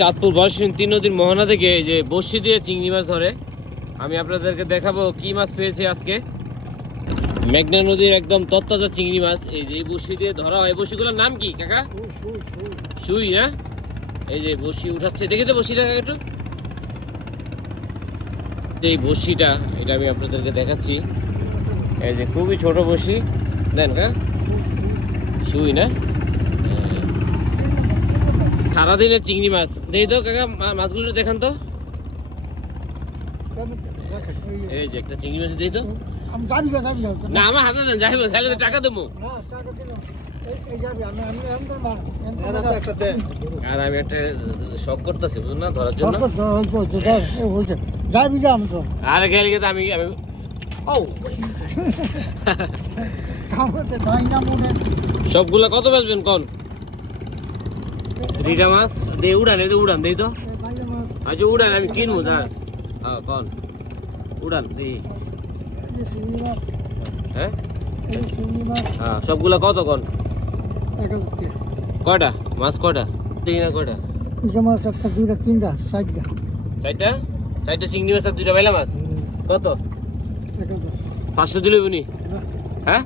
চাঁদপুর বর্ষণ 3 নদীর মোহনা থেকে এই যে বড়শি দিয়ে চিংড়ি মাছ ধরে। আমি আপনাদেরকে দেখাবো কি মাছ পেয়েছি আজকে। মেঘনা নদীর একদম তত্তাজা চিংড়ি মাছ এই যে বড়শি দিয়ে ধরা হয়। বড়শিগুলোর নাম কি কাকা? সুই না? এই যে বড়শি উঠাচ্ছে, দেখি তো বড়শিটা একটু। এই বড়শিটা এটা আমি আপনাদেরকে দেখাচ্ছি। এই যে খুবই ছোট বড়শি, দেন কা সুই না? সারাদিনের চিংড়ি মাছ দেখি তো কাকা, মাছগুলো দেখান তো। এই যে একটা চিংড়ি মাছ দিই তো। না আমার হাতে দেন, যাইব চাইলে টাকা দেবো। আর আমি একটা শখ করতেছি বুঝুন না, ধরার জন্য। আর গেলে তো আমি সবগুলা কত বেচবেন কোন? রিটা মাছ দিয়ে উড়ান, এই উড়ান দেই তো। আচ্ছা উড়ান আমি কিনবো তার। হ্যাঁ কোন উড়ান দিই। হ্যাঁ হ্যাঁ সবগুলা কত কোন? কয়টা মাছ কয়টা? দেখি না কয়টা চারটা চিংড়ি মাছ আর 2টা বাইলা মাছ। কত? 500 দিলে উনি? হ্যাঁ